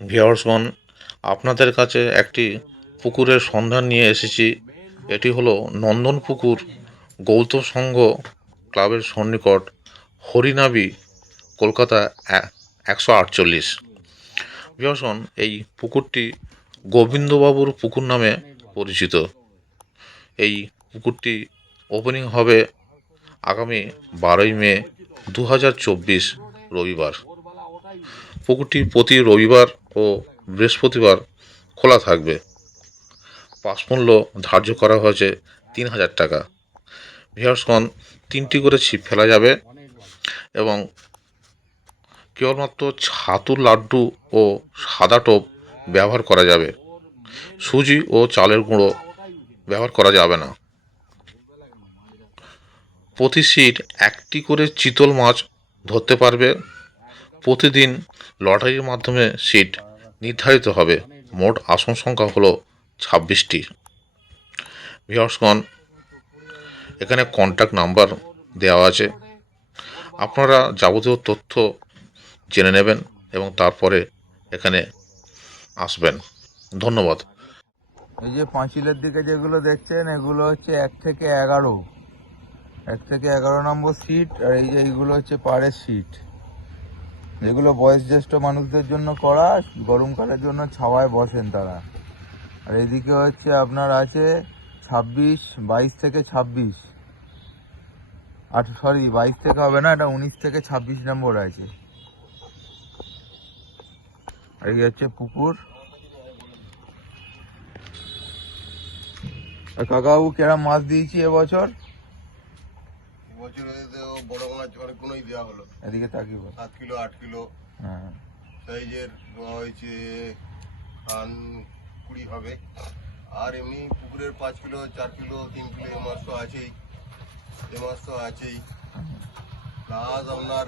ভিউয়ার্সগণ, আপনাদের কাছে একটি পুকুরের সন্ধান নিয়ে এসেছি। এটি হলো নন্দন পুকুর, গৌতম সংঘ ক্লাবের সন্নিকট, হরিনাবি, কলকাতা 148। ভিউয়ার্সগণ, এই পুকুরটি গোবিন্দবাবুর পুকুর নামে পরিচিত। এই পুকুরটি ওপেনিং হবে আগামী 12ই মে 2024 রবিবার। পুকুরটি প্রতি রবিবার ও বৃহস্পতিবার খোলা থাকবে। পাস মূল্য ধার্য করা হয়েছে 3000 টাকা। ভিউয়ার্সগণ, 3টি করে ছিপ ফেলা যাবে এবং কেবলমাত্র ছাতুর লাড্ডু ও সাদা টোপ ব্যবহার করা যাবে। সুজি ও চালের গুঁড়ো ব্যবহার করা যাবে না। প্রতি সিট একটি করে চিতল মাছ ধরতে পারবে। প্রতিদিন লটারির মাধ্যমে সিট নির্ধারিত হবে। মোট আসন সংখ্যা হলো 26টি। ভিউয়ার্সগণ, এখানে কন্ট্যাক্ট নাম্বার দেওয়া আছে। আপনারা যাবতীয় তথ্য জেনে নেবেন এবং তারপরে এখানে আসবেন। ধন্যবাদ। এই যে পাঁচিলের দিকে যেগুলো দেখছেন, এগুলো হচ্ছে 1 থেকে 11 নম্বর সিট। আর এই যে এইগুলো হচ্ছে পাড়ের সিট, যেগুলো বয়োজ্যেষ্ঠ মানুষদের জন্য করা, গরমকালের জন্য ছাওয়ায় বসেন তারা। আর এদিকে হচ্ছে আপনার আছে 22 থেকে 26, 22 থেকে হবে না, এটা 19 থেকে 26 নম্বর আছে। আর এই হচ্ছে পুকুর। আর কাকাবাবু কেরাম মাছ দিয়েছি এবছর? বড় মাছ অনেকগুলোই দেওয়া হলো। এদিকে তাকিয়ে বল। 7 কিলো 8 কিলো হ্যাঁ, সাইজের দেওয়া হয়েছে, 20 হবে। আর এমনি পুকুরের 5 কিলো 4 কিলো 3 কিলো এ মাছ তো আছেই, প্লাস আপনার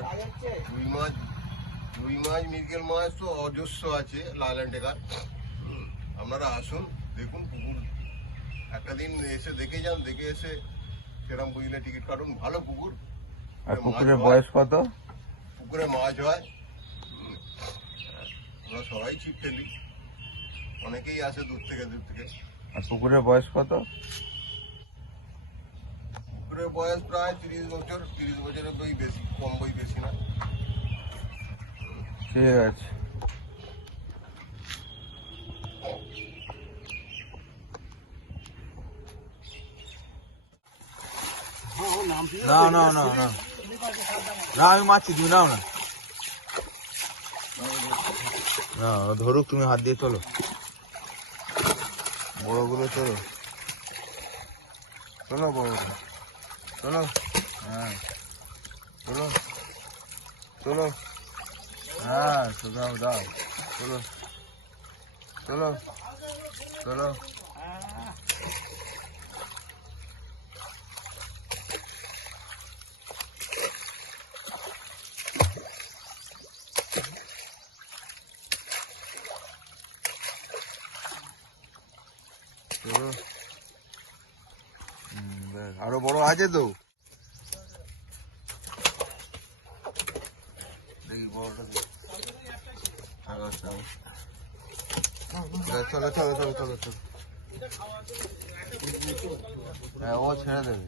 রুই মাছ মৃগেল মাছ তো অজস্র আছে, লাল অ্যান্ড টেকার। আপনারা আসুন, দেখুন পুকুর, একটা দিন এসে দেখে যান, দেখে এসে সেরকম বুঝলে টিকিট কাটুন। ভালো পুকুর। আর পুকুরের বয়স কত? পুকুরে মাছ হয়, আমরা সবাই ছিপ ফেলি, অনেকেই আসে দূর থেকে। আর পুকুরের বয়স কত? পুকুরের বয়স প্রায় 30 বছর। 30 বছরের বই বেশি, কম বই বেশি না। ঠিক আছে। না না না না না, আমি মারছি, তুমি নাও না। না, ধরুক, তুমি হাত দিয়ে চলো, বড়গুলো চলো, চলো বড়, চলো। হ্যাঁ, চলো চলো। হ্যাঁ, দাও দাও, চলো চলো চলো। আরো বড় আছে তো, দেখি বড়টা। চলো চলো চলো চলো চলো। হ্যাঁ, ও ছেড়ে দেবে।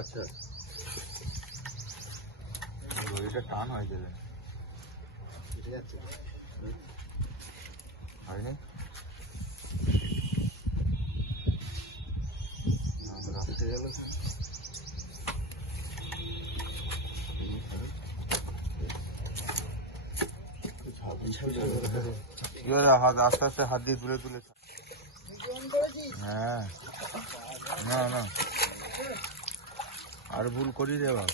আচ্ছা, এটা টান হয়ে যাবে, হয়নি? হাত আস্তে আস্তে হাত দিয়ে তুলে তুলে। হ্যাঁ, না না, আর ভুল করি রে বাবা।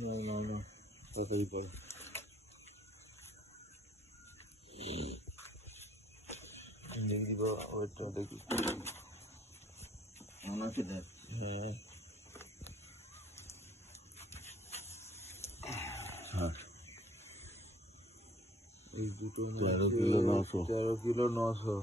না না না তাড়াতাড়ি পড়ে। দেখি বাবা ওয়েটটা দেখি। মনে হচ্ছে দেখ হ্যাঁ এই দুটো 13 কিলো 900। 13 কিলো 900।